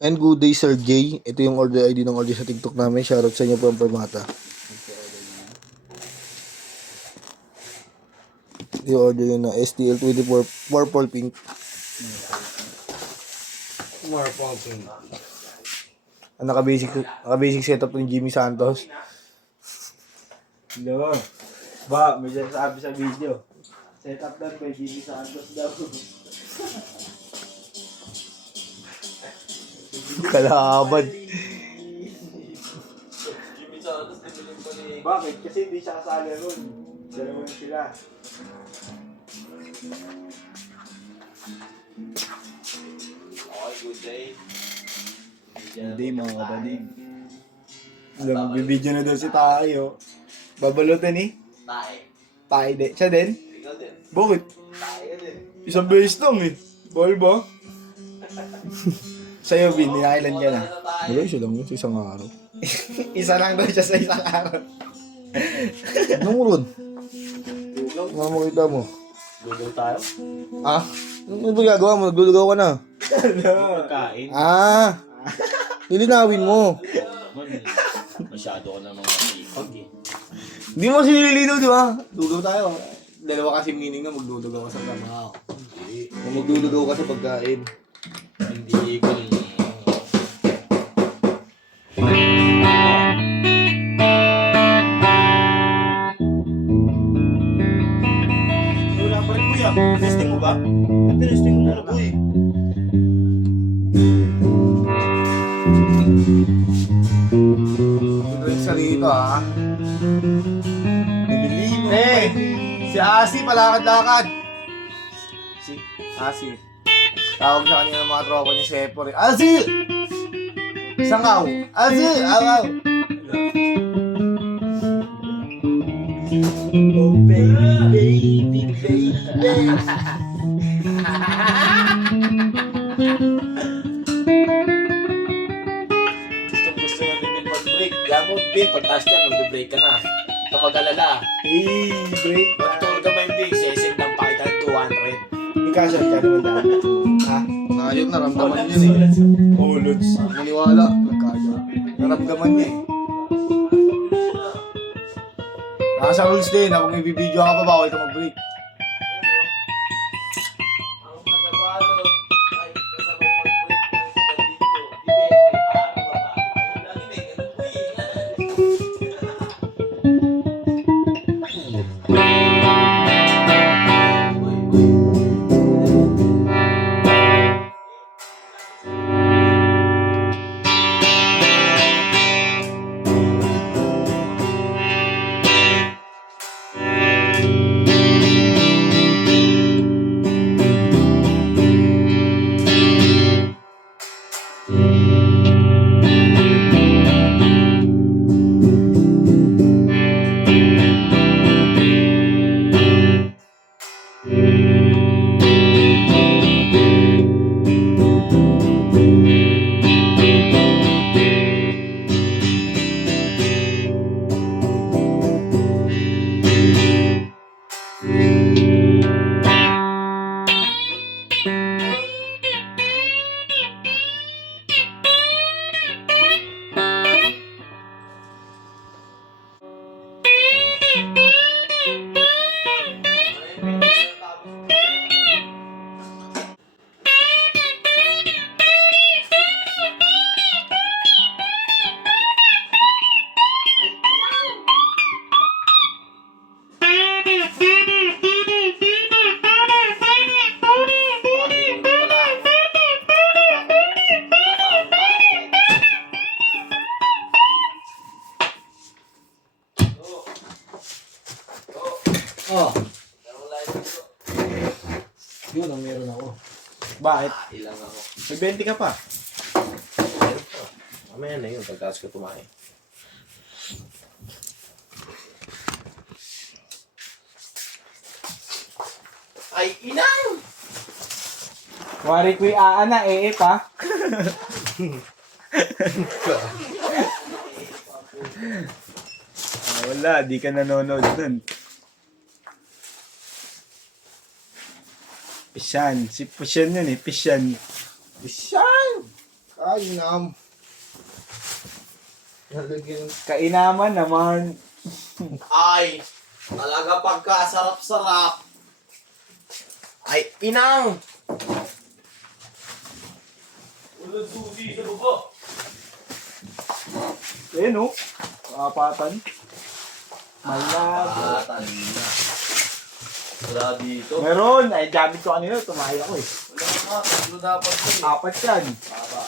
And good day, Sir Jay. Ito yung order ID ng order sa TikTok namin. Shoutout sa inyo from Permata. Yung order yun na STL24 purple pink. More pumping. Ang naka-basic setup ni Jimmy Santos. No. Ba, may sabi sa video. Set up lang by Jimmy Santos daw. Kalaban. Jimmy Santos, dibiling pa ni... Bakit? Kasi hindi siya kasali ron. Dalawa na sila. Okay, good day. Hindi mga kapatid. Bibidyo na daw si Tayo. Babalutin eh. Tae. Tayo din. Siya din? Ikaw din. Bakit? Tae ka din. Isang beses lang eh. Bawal ba? Sa'yo, Vin, ninailan ka na. Wala, isa lang yun sa isang araw. Isa lang daw siya sa isang araw. Anong urod? Mga makita mo. Lugaw tayo? Ah? Ano ba ginagawa mo? Naglulugaw ka na. Pagkain. Ah! Lilinawin mo. Masyado ka namang masipag eh. Hindi mo kasi nililinaw, di ba? Lugaw tayo. Dalawa kasi meaning na maglulugaw ka sa trabaho. Hindi. Kung maglulugaw ka sa pagkain. Hindi ko rin. Wala pa rin kuya. Testing mo ba? Testing mo muna boy. Drinks sa rito, ha? Bibili mo. Eh! Si Asi, palakad-lakad. Si Asi. Tawag sa kanina ng mga tropa ni Sepo rin. Asi! Sangaw! Asi! Agaw! Oh baby, baby, baby. Gusto na din mag-break. Kaya mo, Bill, pagtaas niya, mag-break ka na. Ito mag-alala. Hey, break. Magtulog ka ba yung Bill? Sesend lang pa kita ng 200. Hindi ka siya naman daan. Ha? Nayot, naramdaman yun eh. Oh, Lods. Maniwala, nagkaya. Naramdaman niya eh. Nasa rules din, na kung may bibidyo ka pa, bawal ka mag-break. Ang pagkabalo ay kasabay mag-break ng sa video. Depende, paano ba ba? Lagi may ganun po Oh, Pero wala yung dito. yun ang meron ako. Bakit? Ilang ako. Nag-20 ka pa. Meron pa. Mamaya na yun, pagtaas ko tumahin. Ay, inang! Wari ko aana, pa. Wala, di ka nanonood dun. Pisyan. Si Pisyan yun eh. Pisyan. Isyan! Ay, inam. Nalagyan. Kainaman naman. Ay, talaga pagkasarap-sarap. Ay, inang! Walang susi sa baba. Eh, no? Kapatan. Malag. Patan na. Wala dito. Meron. Ay, gamit ko kanina. Tumaya ko eh. Wala nga, tatlo dapat ko eh. Apat yan. Baba.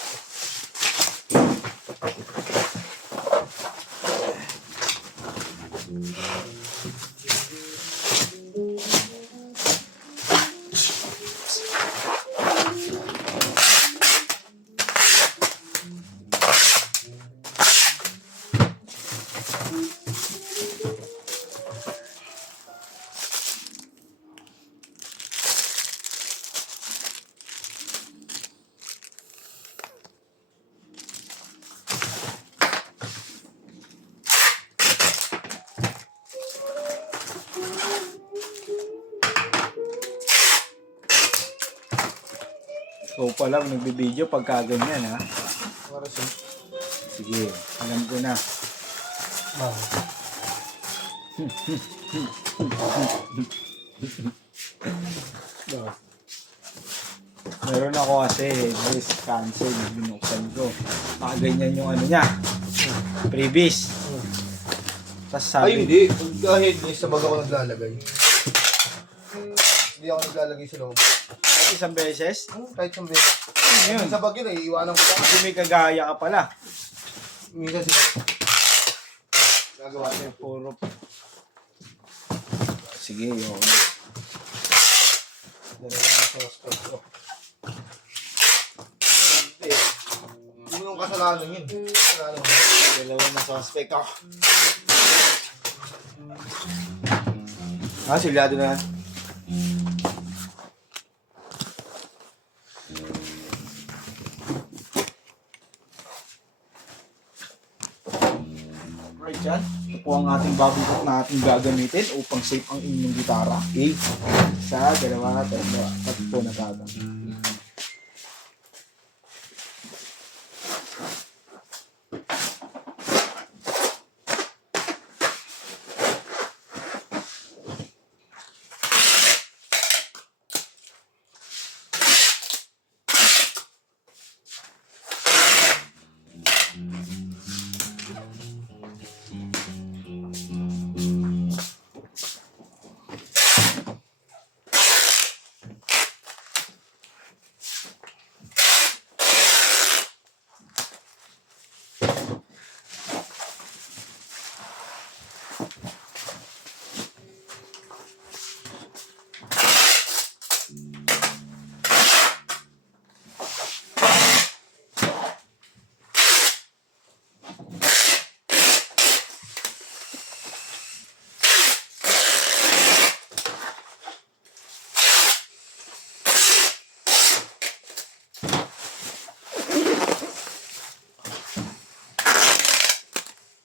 Ikaw pa lang nagbibideo pagka ganyan ha. Para siya. Sige, alam ko na. Meron ako kasi voice cancel, binuksan ko. Baka ganyan yung ano niya. Previous. Tapos Ay, sabi, hindi. Kahit sa bag ako naglalagay. Hindi ako naglalagay sa loob. kahit isang beses, Kahit isang beses. yun. Sa bag yun, iiwanan ko lang. Kasi may kagaya ka pala. Minsan sila. Gagawa niya. Puro. Sige, yun. Dalawa na sa stock ko. Hindi. Hindi mo yung kasalanan yun. Kasalanan mo. Dalawa na suspect ako. Ah, silyado na. Right dyan. Ito po ang ating bubble wrap na ating gagamitin upang safe ang inyong gitara. Okay. Isa, dalawa, tatlo. Tatlo na taga.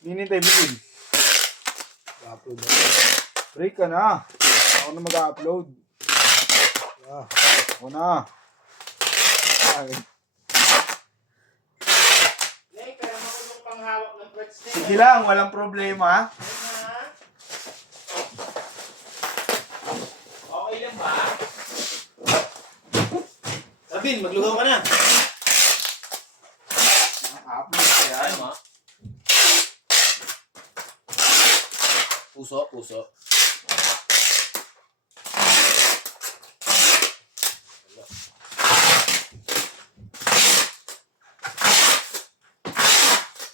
Hinintay bitin. Upload Break ka na. Ako na mag-upload. na. Ako na. Ay. Nay, kaya makulong pang hawak ng parts na Sige lang, walang problema. Okay lang ba? Sabin, maglugaw ka na. Upload ka yan. Ano? Puso, puso.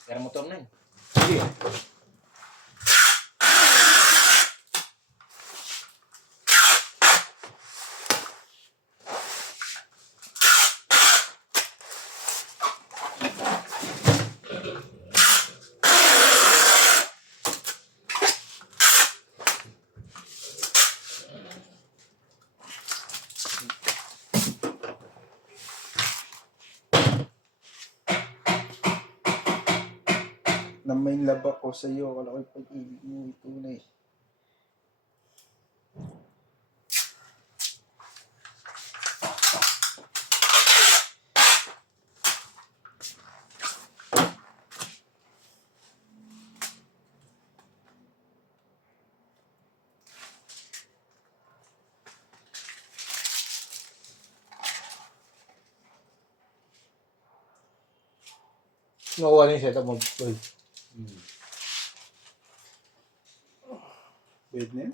Kaya motor na yun. Sige. Na may laba ko sa iyo, wala ko'y pag-ibig mo tunay. Nakuha na yung setup mo. Boy. Wait na yun.